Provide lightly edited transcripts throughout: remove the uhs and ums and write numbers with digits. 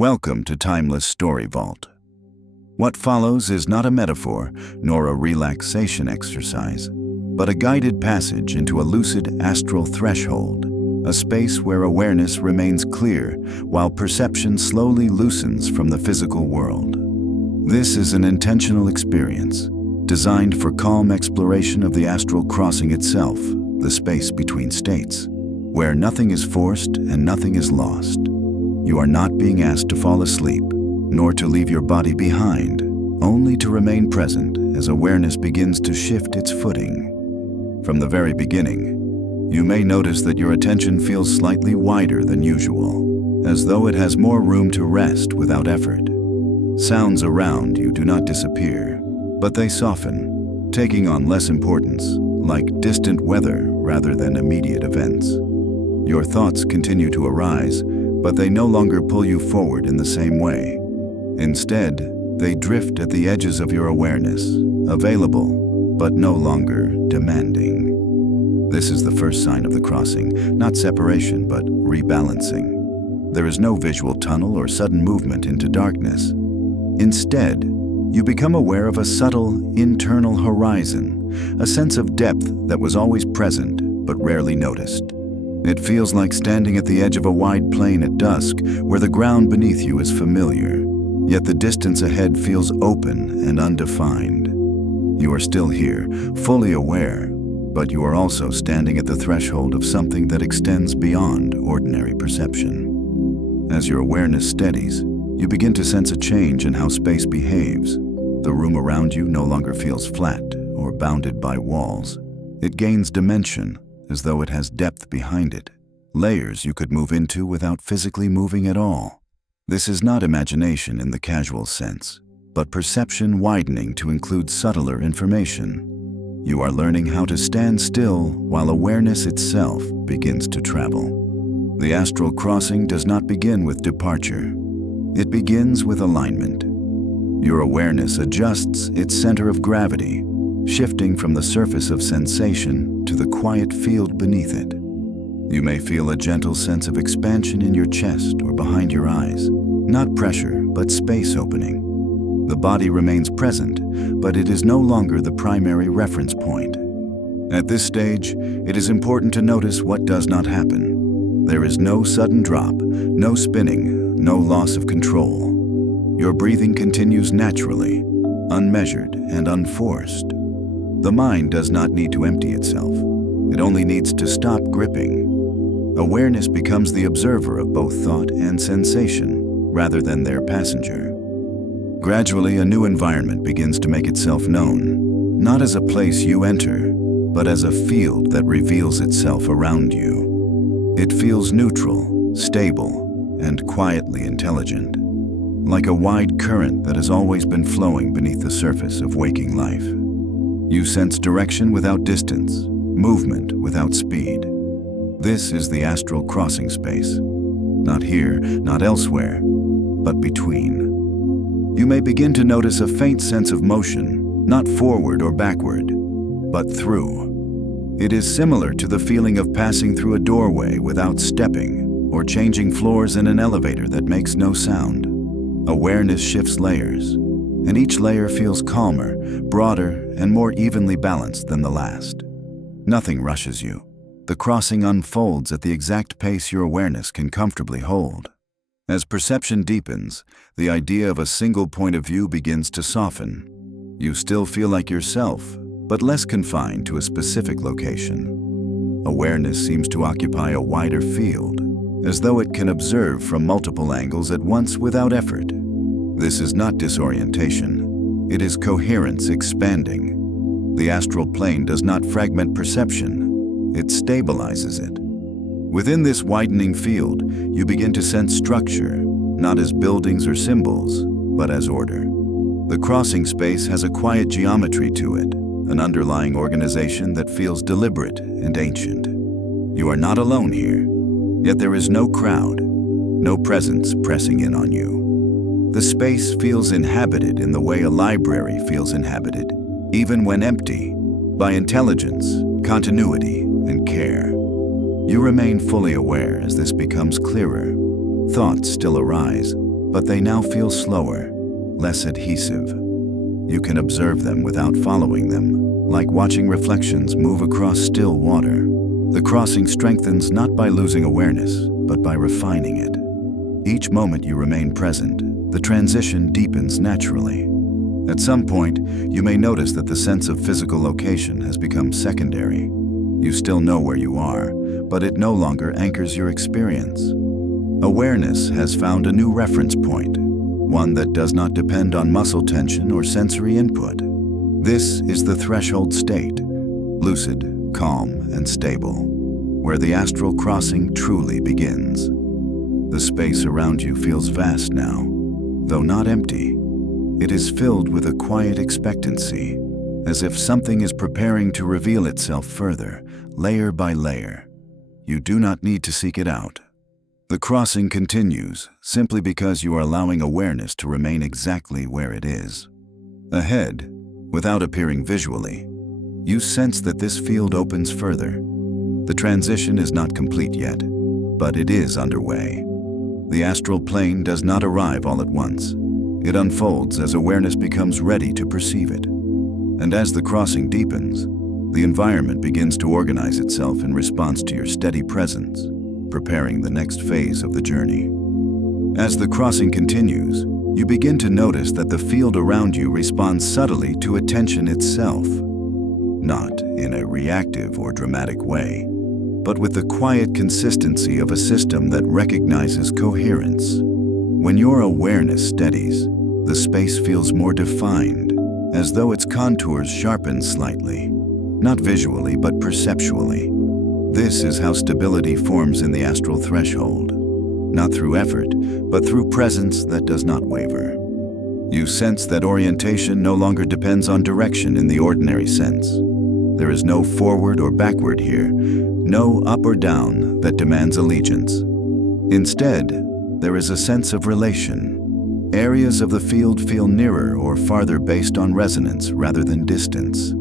Welcome to Timeless Story Vault. What follows is not a metaphor nor a relaxation exercise, but a guided passage into a lucid astral threshold, a space where awareness remains clear while perception slowly loosens from the physical world. This is an intentional experience, designed for calm exploration of the astral crossing itself, the space between states, where nothing is forced and nothing is lost. You are not being asked to fall asleep, nor to leave your body behind, only to remain present as awareness begins to shift its footing. From the very beginning, you may notice that your attention feels slightly wider than usual, as though it has more room to rest without effort. Sounds around you do not disappear, but they soften, taking on less importance, like distant weather rather than immediate events. Your thoughts continue to arise, but they no longer pull you forward in the same way. Instead, they drift at the edges of your awareness, available, but no longer demanding. This is the first sign of the crossing, not separation, but rebalancing. There is no visual tunnel or sudden movement into darkness. Instead, you become aware of a subtle internal horizon, a sense of depth that was always present but rarely noticed. It feels like standing at the edge of a wide plain at dusk, where the ground beneath you is familiar, yet the distance ahead feels open and undefined. You are still here, fully aware, but you are also standing at the threshold of something that extends beyond ordinary perception. As your awareness steadies, you begin to sense a change in how space behaves. The room around you no longer feels flat or bounded by walls. It gains dimension, as though it has depth behind it, layers you could move into without physically moving at all. This is not imagination in the casual sense, but perception widening to include subtler information. You are learning how to stand still while awareness itself begins to travel. The astral crossing does not begin with departure. It begins with alignment. Your awareness adjusts its center of gravity, shifting from the surface of sensation to the quiet field beneath it. You may feel a gentle sense of expansion in your chest or behind your eyes, not pressure, but space opening. The body remains present, but it is no longer the primary reference point. At this stage, it is important to notice what does not happen. There is no sudden drop, no spinning, no loss of control. Your breathing continues naturally, unmeasured and unforced. The mind does not need to empty itself. It only needs to stop gripping. Awareness becomes the observer of both thought and sensation, rather than their passenger. Gradually, a new environment begins to make itself known, not as a place you enter, but as a field that reveals itself around you. It feels neutral, stable, and quietly intelligent, like a wide current that has always been flowing beneath the surface of waking life. You sense direction without distance, movement without speed. This is the astral crossing space. Not here, not elsewhere, but between. You may begin to notice a faint sense of motion, not forward or backward, but through. It is similar to the feeling of passing through a doorway without stepping, or changing floors in an elevator that makes no sound. Awareness shifts layers, and each layer feels calmer, broader, and more evenly balanced than the last. Nothing rushes you. The crossing unfolds at the exact pace your awareness can comfortably hold. As perception deepens, the idea of a single point of view begins to soften. You still feel like yourself, but less confined to a specific location. Awareness seems to occupy a wider field, as though it can observe from multiple angles at once without effort. This is not disorientation. It is coherence expanding. The astral plane does not fragment perception. It stabilizes it. Within this widening field, you begin to sense structure, not as buildings or symbols, but as order. The crossing space has a quiet geometry to it, an underlying organization that feels deliberate and ancient. You are not alone here, yet there is no crowd, no presence pressing in on you. The space feels inhabited in the way a library feels inhabited, even when empty, by intelligence, continuity, and care. You remain fully aware as this becomes clearer. Thoughts still arise, but they now feel slower, less adhesive. You can observe them without following them, like watching reflections move across still water. The crossing strengthens not by losing awareness, but by refining it. Each moment you remain present, the transition deepens naturally. At some point, you may notice that the sense of physical location has become secondary. You still know where you are, but it no longer anchors your experience. Awareness has found a new reference point, one that does not depend on muscle tension or sensory input. This is the threshold state, lucid, calm, and stable, where the astral crossing truly begins. The space around you feels vast now, though not empty. It is filled with a quiet expectancy, as if something is preparing to reveal itself further, layer by layer. You do not need to seek it out. The crossing continues simply because you are allowing awareness to remain exactly where it is. Ahead, without appearing visually, you sense that this field opens further. The transition is not complete yet, but it is underway. The astral plane does not arrive all at once. It unfolds as awareness becomes ready to perceive it. And as the crossing deepens, the environment begins to organize itself in response to your steady presence, preparing the next phase of the journey. As the crossing continues, you begin to notice that the field around you responds subtly to attention itself, not in a reactive or dramatic way, but with the quiet consistency of a system that recognizes coherence. When your awareness steadies, the space feels more defined, as though its contours sharpen slightly, not visually but perceptually. This is how stability forms in the astral threshold, not through effort, but through presence that does not waver. You sense that orientation no longer depends on direction in the ordinary sense. There is no forward or backward here, no up or down that demands allegiance. Instead, there is a sense of relation. Areas of the field feel nearer or farther based on resonance rather than distance.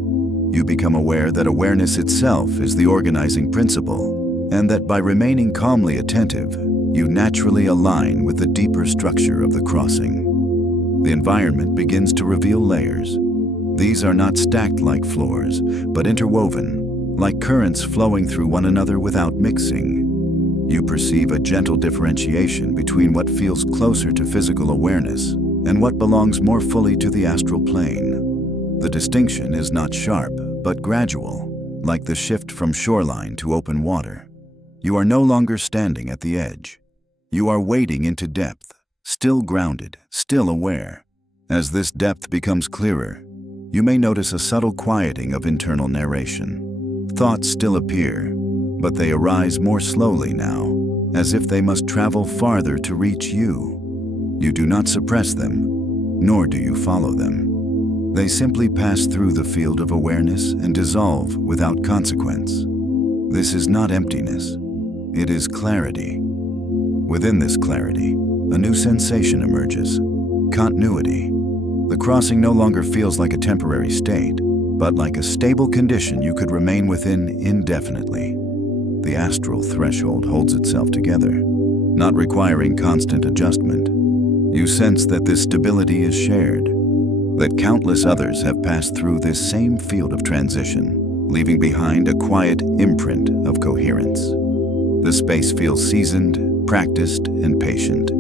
You become aware that awareness itself is the organizing principle, and that by remaining calmly attentive, you naturally align with the deeper structure of the crossing. The environment begins to reveal layers. These are not stacked like floors, but interwoven, like currents flowing through one another without mixing. You perceive a gentle differentiation between what feels closer to physical awareness and what belongs more fully to the astral plane. The distinction is not sharp, but gradual, like the shift from shoreline to open water. You are no longer standing at the edge. You are wading into depth, still grounded, still aware. As this depth becomes clearer, you may notice a subtle quieting of internal narration. Thoughts still appear, but they arise more slowly now, as if they must travel farther to reach you. You do not suppress them, nor do you follow them. They simply pass through the field of awareness and dissolve without consequence. This is not emptiness, it is clarity. Within this clarity, a new sensation emerges: continuity. The crossing no longer feels like a temporary state, but like a stable condition you could remain within indefinitely. The astral threshold holds itself together, not requiring constant adjustment. You sense that this stability is shared, that countless others have passed through this same field of transition, leaving behind a quiet imprint of coherence. The space feels seasoned, practiced, and patient.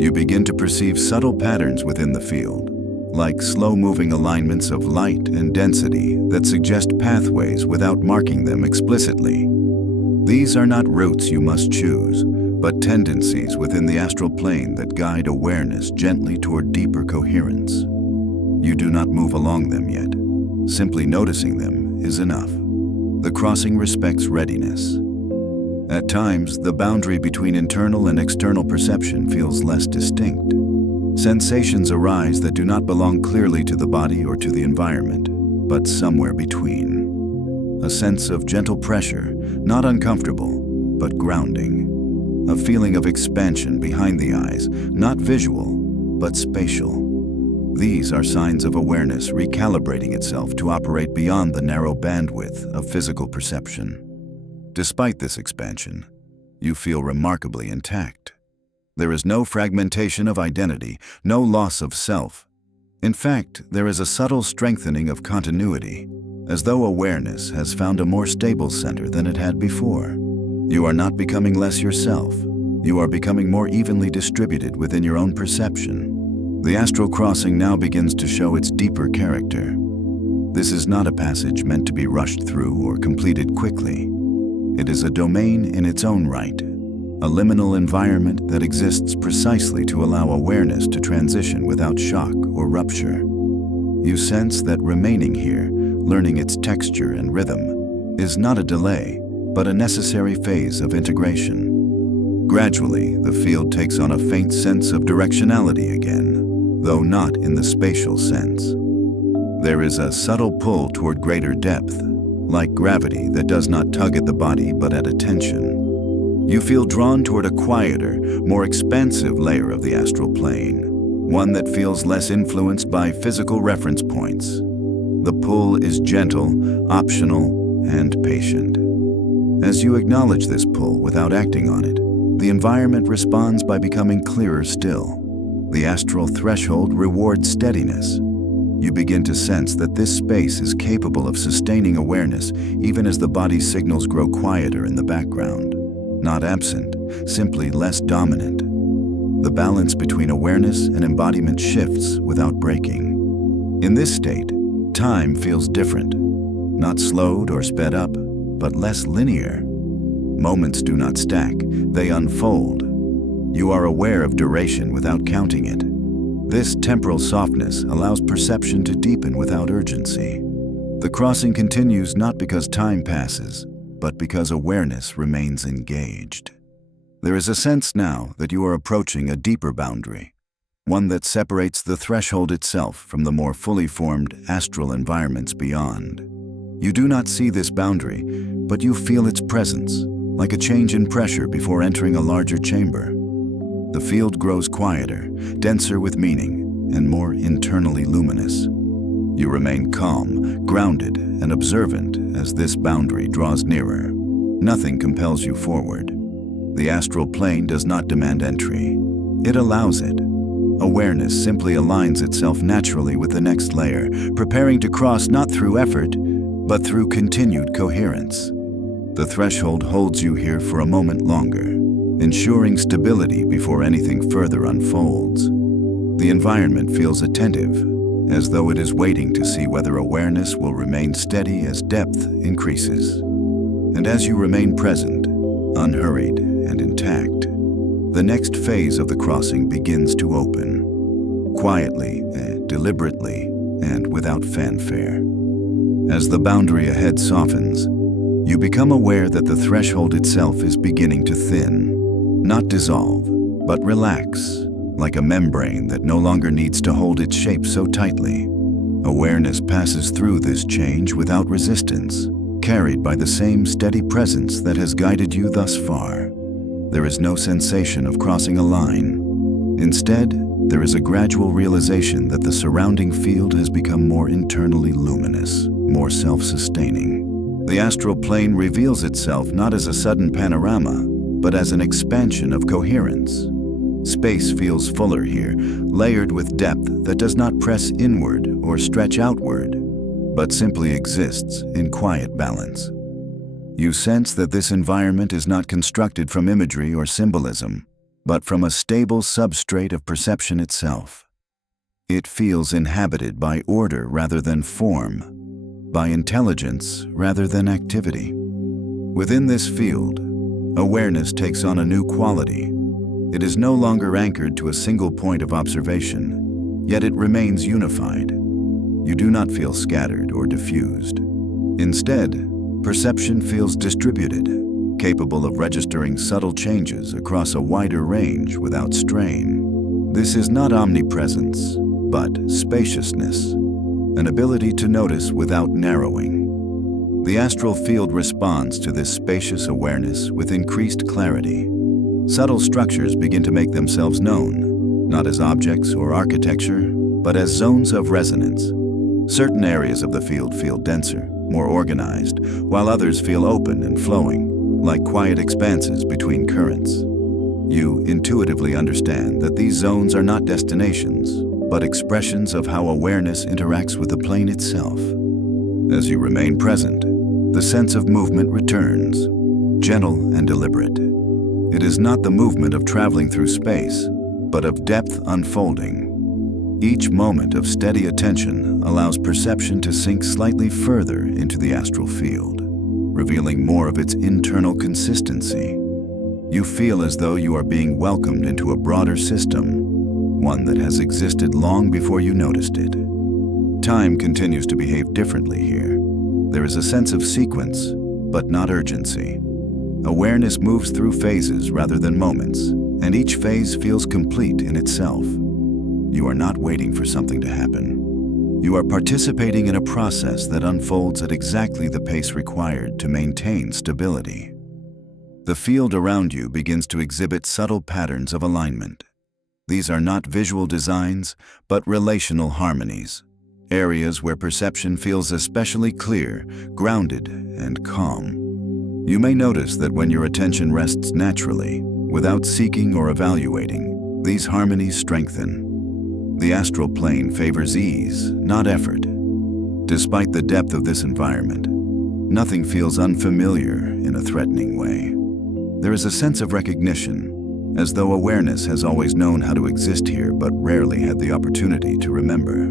You begin to perceive subtle patterns within the field, like slow-moving alignments of light and density that suggest pathways without marking them explicitly. These are not routes you must choose, but tendencies within the astral plane that guide awareness gently toward deeper coherence. You do not move along them yet. Simply noticing them is enough. The crossing respects readiness. At times, the boundary between internal and external perception feels less distinct. Sensations arise that do not belong clearly to the body or to the environment, but somewhere between. A sense of gentle pressure, not uncomfortable, but grounding. A feeling of expansion behind the eyes, not visual, but spatial. These are signs of awareness recalibrating itself to operate beyond the narrow bandwidth of physical perception. Despite this expansion, you feel remarkably intact. There is no fragmentation of identity, no loss of self. In fact, there is a subtle strengthening of continuity, as though awareness has found a more stable center than it had before. You are not becoming less yourself. You are becoming more evenly distributed within your own perception. The astral crossing now begins to show its deeper character. This is not a passage meant to be rushed through or completed quickly. It is a domain in its own right, a liminal environment that exists precisely to allow awareness to transition without shock or rupture. You sense that remaining here, learning its texture and rhythm, is not a delay, but a necessary phase of integration. Gradually, the field takes on a faint sense of directionality again, though not in the spatial sense. There is a subtle pull toward greater depth, like gravity that does not tug at the body but at attention. You feel drawn toward a quieter, more expansive layer of the astral plane, one that feels less influenced by physical reference points. The pull is gentle, optional, and patient. As you acknowledge this pull without acting on it, the environment responds by becoming clearer still. The astral threshold rewards steadiness. You begin to sense that this space is capable of sustaining awareness even as the body's signals grow quieter in the background. Not absent, simply less dominant. The balance between awareness and embodiment shifts without breaking. In this state, time feels different, not slowed or sped up, but less linear. Moments do not stack, they unfold. You are aware of duration without counting it. This temporal softness allows perception to deepen without urgency. The crossing continues not because time passes, but because awareness remains engaged. There is a sense now that you are approaching a deeper boundary, one that separates the threshold itself from the more fully formed astral environments beyond. You do not see this boundary, but you feel its presence, like a change in pressure before entering a larger chamber. The field grows quieter, denser with meaning, and more internally luminous. You remain calm, grounded, and observant as this boundary draws nearer. Nothing compels you forward. The astral plane does not demand entry. It allows it. Awareness simply aligns itself naturally with the next layer, preparing to cross not through effort, but through continued coherence. The threshold holds you here for a moment longer, ensuring stability before anything further unfolds. The environment feels attentive, as though it is waiting to see whether awareness will remain steady as depth increases. And as you remain present, unhurried and intact, the next phase of the crossing begins to open, quietly, deliberately, and without fanfare. As the boundary ahead softens, you become aware that the threshold itself is beginning to thin, not dissolve, but relax, like a membrane that no longer needs to hold its shape so tightly. Awareness passes through this change without resistance, carried by the same steady presence that has guided you thus far. There is no sensation of crossing a line. Instead, there is a gradual realization that the surrounding field has become more internally luminous, more self-sustaining. The astral plane reveals itself not as a sudden panorama, but as an expansion of coherence. Space feels fuller here, layered with depth that does not press inward or stretch outward, but simply exists in quiet balance. You sense that this environment is not constructed from imagery or symbolism, but from a stable substrate of perception itself. It feels inhabited by order rather than form, by intelligence rather than activity. Within this field, awareness takes on a new quality. It is no longer anchored to a single point of observation, yet it remains unified. You do not feel scattered or diffused. Instead, perception feels distributed, capable of registering subtle changes across a wider range without strain. This is not omnipresence, but spaciousness, an ability to notice without narrowing. The astral field responds to this spacious awareness with increased clarity. Subtle structures begin to make themselves known, not as objects or architecture, but as zones of resonance. Certain areas of the field feel denser, more organized, while others feel open and flowing, like quiet expanses between currents. You intuitively understand that these zones are not destinations, but expressions of how awareness interacts with the plane itself. As you remain present, the sense of movement returns, gentle and deliberate. It is not the movement of traveling through space, but of depth unfolding. Each moment of steady attention allows perception to sink slightly further into the astral field, revealing more of its internal consistency. You feel as though you are being welcomed into a broader system, one that has existed long before you noticed it. Time continues to behave differently here. There is a sense of sequence, but not urgency. Awareness moves through phases rather than moments, and each phase feels complete in itself. You are not waiting for something to happen. You are participating in a process that unfolds at exactly the pace required to maintain stability. The field around you begins to exhibit subtle patterns of alignment. These are not visual designs, but relational harmonies, areas where perception feels especially clear, grounded, and calm. You may notice that when your attention rests naturally, without seeking or evaluating, these harmonies strengthen. The astral plane favors ease, not effort. Despite the depth of this environment, nothing feels unfamiliar in a threatening way. There is a sense of recognition, as though awareness has always known how to exist here but rarely had the opportunity to remember.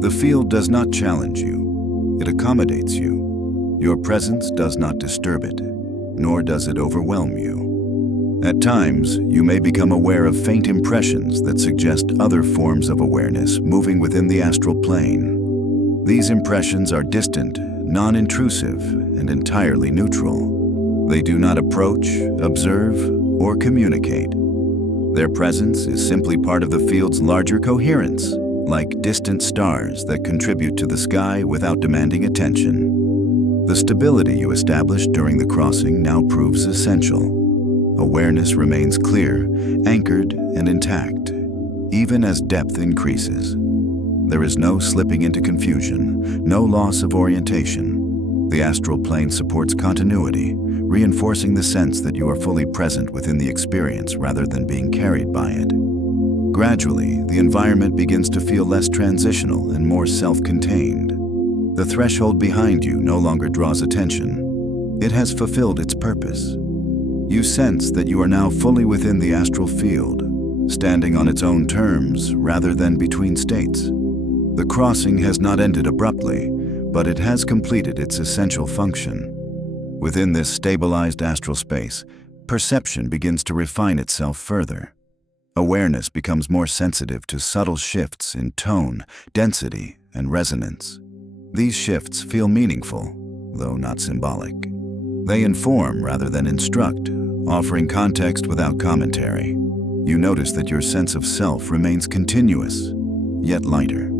The field does not challenge you, it accommodates you. Your presence does not disturb it, nor does it overwhelm you. At times, you may become aware of faint impressions that suggest other forms of awareness moving within the astral plane. These impressions are distant, non-intrusive, and entirely neutral. They do not approach, observe, or communicate. Their presence is simply part of the field's larger coherence, like distant stars that contribute to the sky without demanding attention. The stability you established during the crossing now proves essential. Awareness remains clear, anchored, and intact, even as depth increases. There is no slipping into confusion, no loss of orientation. The astral plane supports continuity, reinforcing the sense that you are fully present within the experience rather than being carried by it. Gradually, the environment begins to feel less transitional and more self-contained. The threshold behind you no longer draws attention. It has fulfilled its purpose. You sense that you are now fully within the astral field, standing on its own terms rather than between states. The crossing has not ended abruptly, but it has completed its essential function. Within this stabilized astral space, perception begins to refine itself further. Awareness becomes more sensitive to subtle shifts in tone, density, and resonance. These shifts feel meaningful, though not symbolic. They inform rather than instruct, offering context without commentary. You notice that your sense of self remains continuous, yet lighter.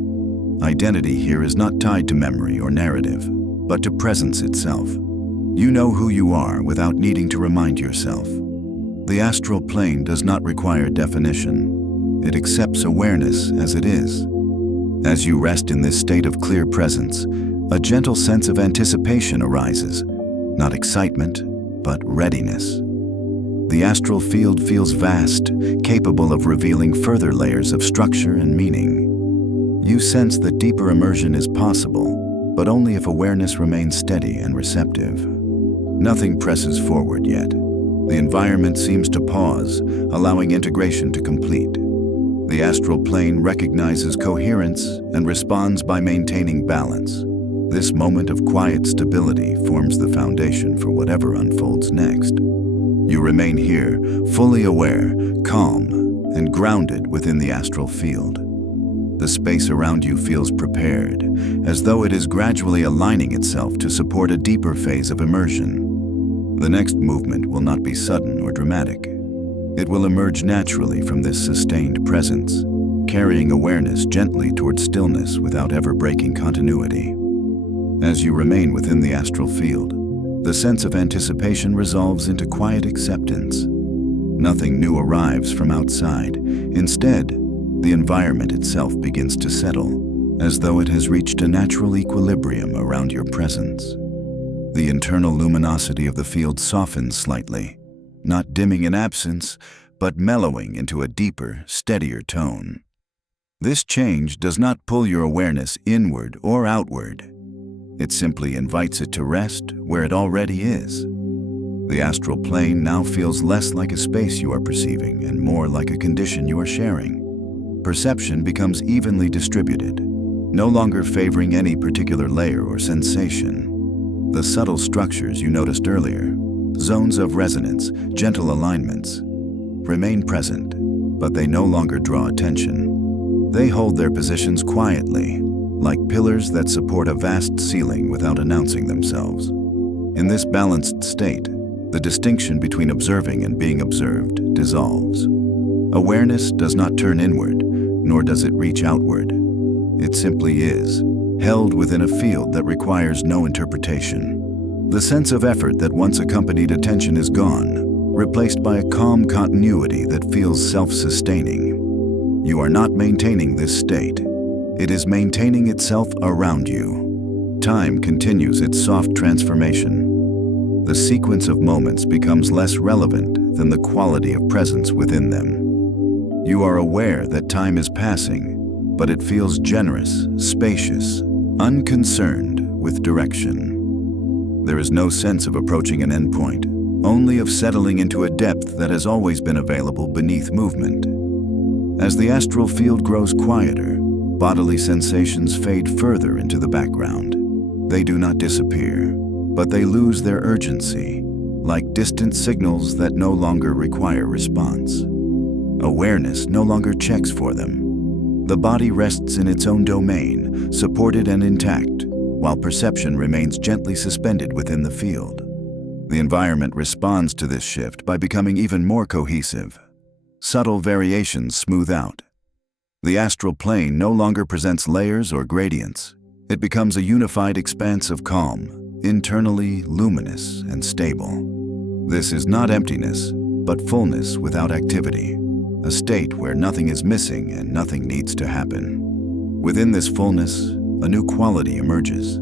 Identity here is not tied to memory or narrative, but to presence itself. You know who you are without needing to remind yourself. The astral plane does not require definition. It accepts awareness as it is. As you rest in this state of clear presence, a gentle sense of anticipation arises, not excitement, but readiness. The astral field feels vast, capable of revealing further layers of structure and meaning. You sense that deeper immersion is possible, but only if awareness remains steady and receptive. Nothing presses forward yet. The environment seems to pause, allowing integration to complete. The astral plane recognizes coherence and responds by maintaining balance. This moment of quiet stability forms the foundation for whatever unfolds next. You remain here, fully aware, calm, and grounded within the astral field. The space around you feels prepared, as though it is gradually aligning itself to support a deeper phase of immersion. The next movement will not be sudden or dramatic. It will emerge naturally from this sustained presence, carrying awareness gently towards stillness without ever breaking continuity. As you remain within the astral field, the sense of anticipation resolves into quiet acceptance. Nothing new arrives from outside. Instead, the environment itself begins to settle, as though it has reached a natural equilibrium around your presence. The internal luminosity of the field softens slightly, not dimming in absence, but mellowing into a deeper, steadier tone. This change does not pull your awareness inward or outward. It simply invites it to rest where it already is. The astral plane now feels less like a space you are perceiving and more like a condition you are sharing. Perception becomes evenly distributed, no longer favoring any particular layer or sensation. The subtle structures you noticed earlier, zones of resonance, gentle alignments, remain present, but they no longer draw attention. They hold their positions quietly, like pillars that support a vast ceiling without announcing themselves. In this balanced state, the distinction between observing and being observed dissolves. Awareness does not turn inward, nor does it reach outward. It simply is, held within a field that requires no interpretation. The sense of effort that once accompanied attention is gone, replaced by a calm continuity that feels self-sustaining. You are not maintaining this state. It is maintaining itself around you. Time continues its soft transformation. The sequence of moments becomes less relevant than the quality of presence within them. You are aware that time is passing, but it feels generous, spacious, unconcerned with direction. There is no sense of approaching an endpoint, only of settling into a depth that has always been available beneath movement. As the astral field grows quieter, bodily sensations fade further into the background. They do not disappear, but they lose their urgency, like distant signals that no longer require response. Awareness no longer checks for them. The body rests in its own domain, supported and intact, while perception remains gently suspended within the field. The environment responds to this shift by becoming even more cohesive. Subtle variations smooth out. The astral plane no longer presents layers or gradients. It becomes a unified expanse of calm, internally luminous and stable. This is not emptiness, but fullness without activity, a state where nothing is missing and nothing needs to happen. Within this fullness, a new quality emerges,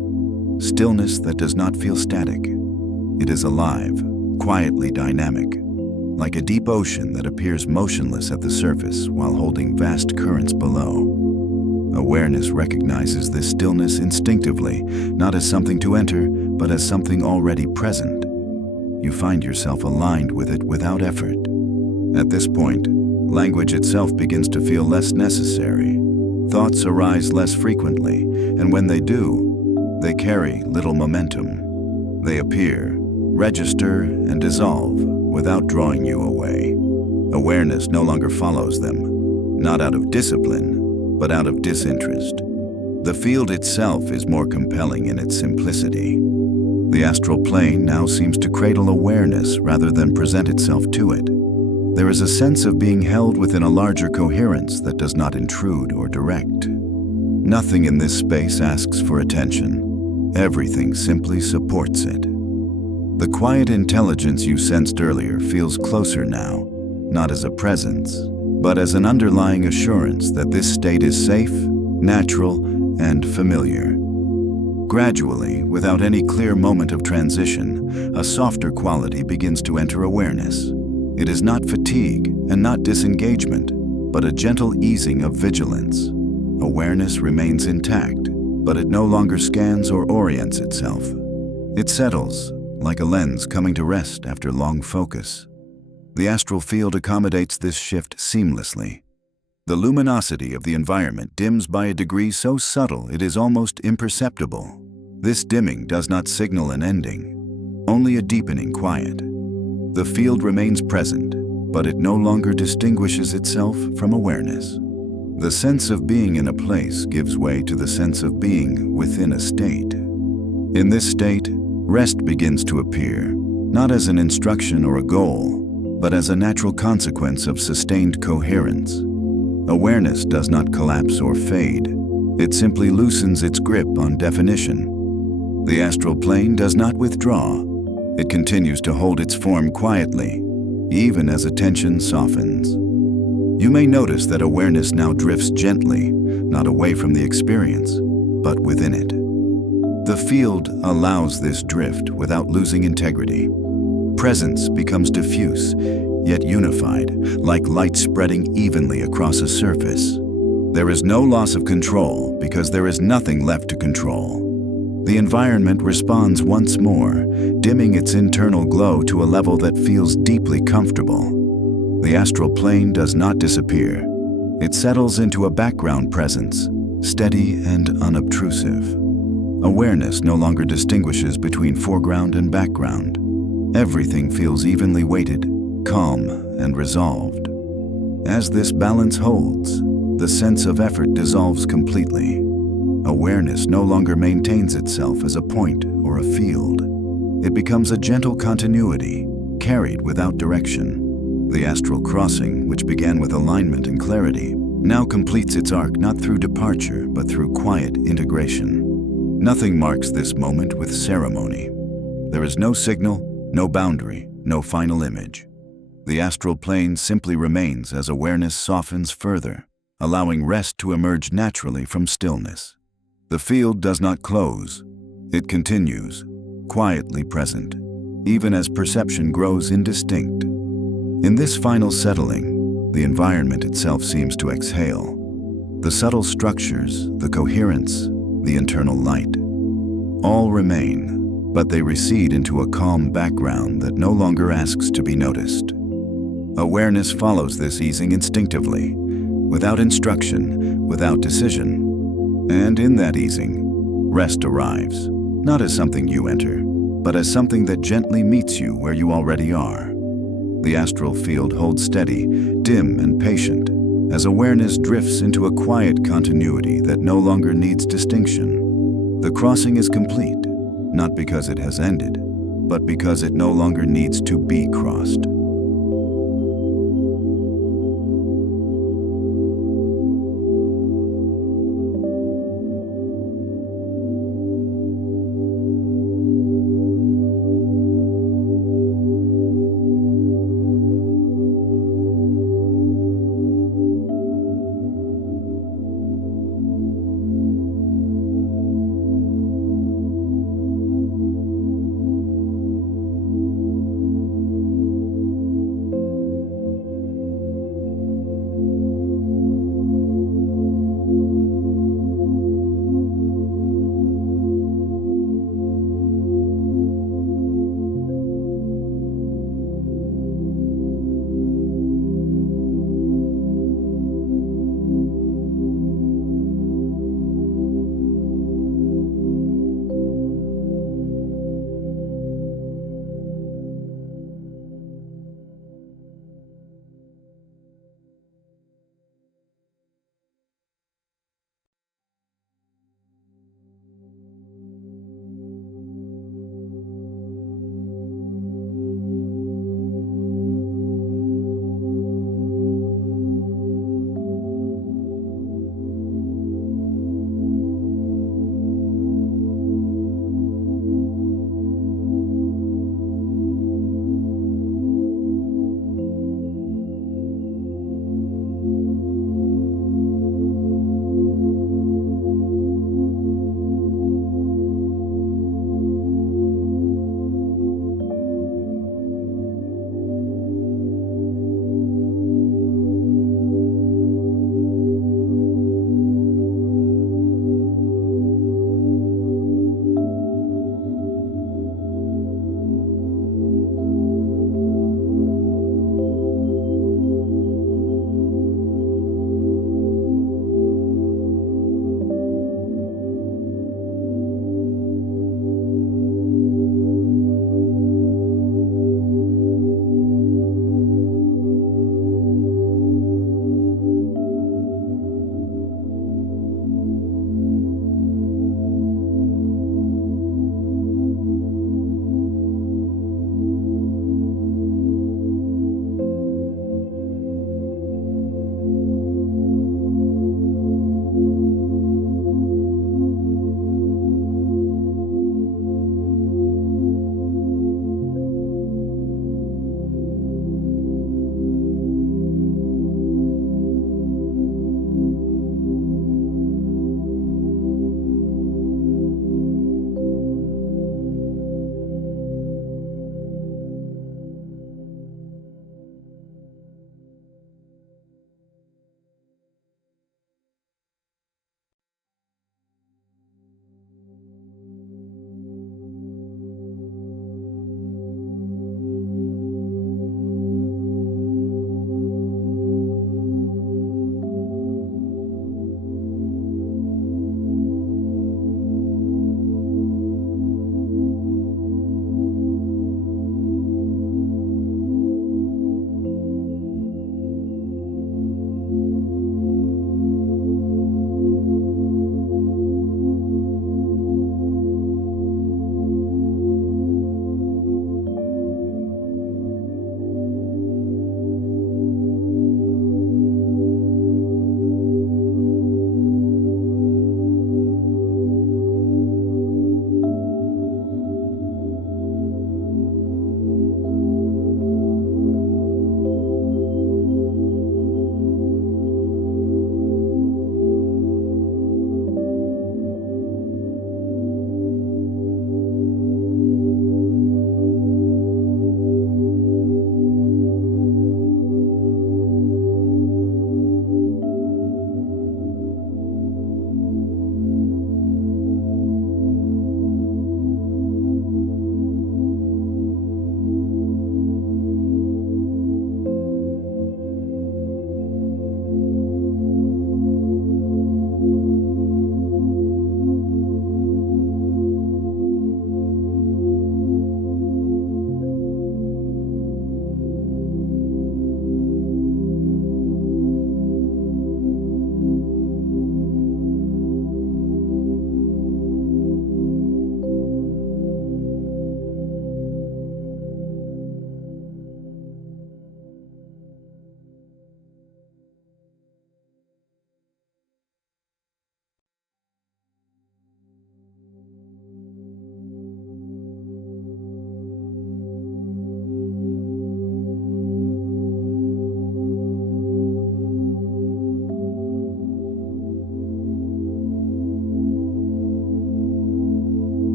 stillness that does not feel static. It is alive, quietly dynamic, like a deep ocean that appears motionless at the surface while holding vast currents below. Awareness recognizes this stillness instinctively, not as something to enter, but as something already present. You find yourself aligned with it without effort. At this point, language itself begins to feel less necessary. Thoughts arise less frequently, and when they do, they carry little momentum. They appear, register, and dissolve without drawing you away. Awareness no longer follows them, not out of discipline, but out of disinterest. The field itself is more compelling in its simplicity. The astral plane now seems to cradle awareness rather than present itself to it. There is a sense of being held within a larger coherence that does not intrude or direct. Nothing in this space asks for attention. Everything simply supports it. The quiet intelligence you sensed earlier feels closer now, not as a presence, but as an underlying assurance that this state is safe, natural, and familiar. Gradually, without any clear moment of transition, a softer quality begins to enter awareness. It is not fatigue and not disengagement, but a gentle easing of vigilance. Awareness remains intact, but it no longer scans or orients itself. It settles, like a lens coming to rest after long focus. The astral field accommodates this shift seamlessly. The luminosity of the environment dims by a degree so subtle it is almost imperceptible. This dimming does not signal an ending, only a deepening quiet. The field remains present, but it no longer distinguishes itself from awareness. The sense of being in a place gives way to the sense of being within a state. In this state, rest begins to appear, not as an instruction or a goal, but as a natural consequence of sustained coherence. Awareness does not collapse or fade. It simply loosens its grip on definition. The astral plane does not withdraw. It continues to hold its form quietly, even as attention softens. You may notice that awareness now drifts gently, not away from the experience, but within it. The field allows this drift without losing integrity. Presence becomes diffuse, yet unified, like light spreading evenly across a surface. There is no loss of control because there is nothing left to control. The environment responds once more, dimming its internal glow to a level that feels deeply comfortable. The astral plane does not disappear. It settles into a background presence, steady and unobtrusive. Awareness no longer distinguishes between foreground and background. Everything feels evenly weighted, calm, and resolved. As this balance holds, the sense of effort dissolves completely. Awareness no longer maintains itself as a point or a field. It becomes a gentle continuity, carried without direction. The astral crossing, which began with alignment and clarity, now completes its arc not through departure, but through quiet integration. Nothing marks this moment with ceremony. There is no signal, no boundary, no final image. The astral plane simply remains as awareness softens further, allowing rest to emerge naturally from stillness. The field does not close. It continues, quietly present, even as perception grows indistinct. In this final settling, the environment itself seems to exhale. The subtle structures, the coherence, the internal light, all remain, but they recede into a calm background that no longer asks to be noticed. Awareness follows this easing instinctively, without instruction, without decision. And in that easing, rest arrives, not as something you enter, but as something that gently meets you where you already are. The astral field holds steady, dim and patient, as awareness drifts into a quiet continuity that no longer needs distinction. The crossing is complete, not because it has ended, but because it no longer needs to be crossed.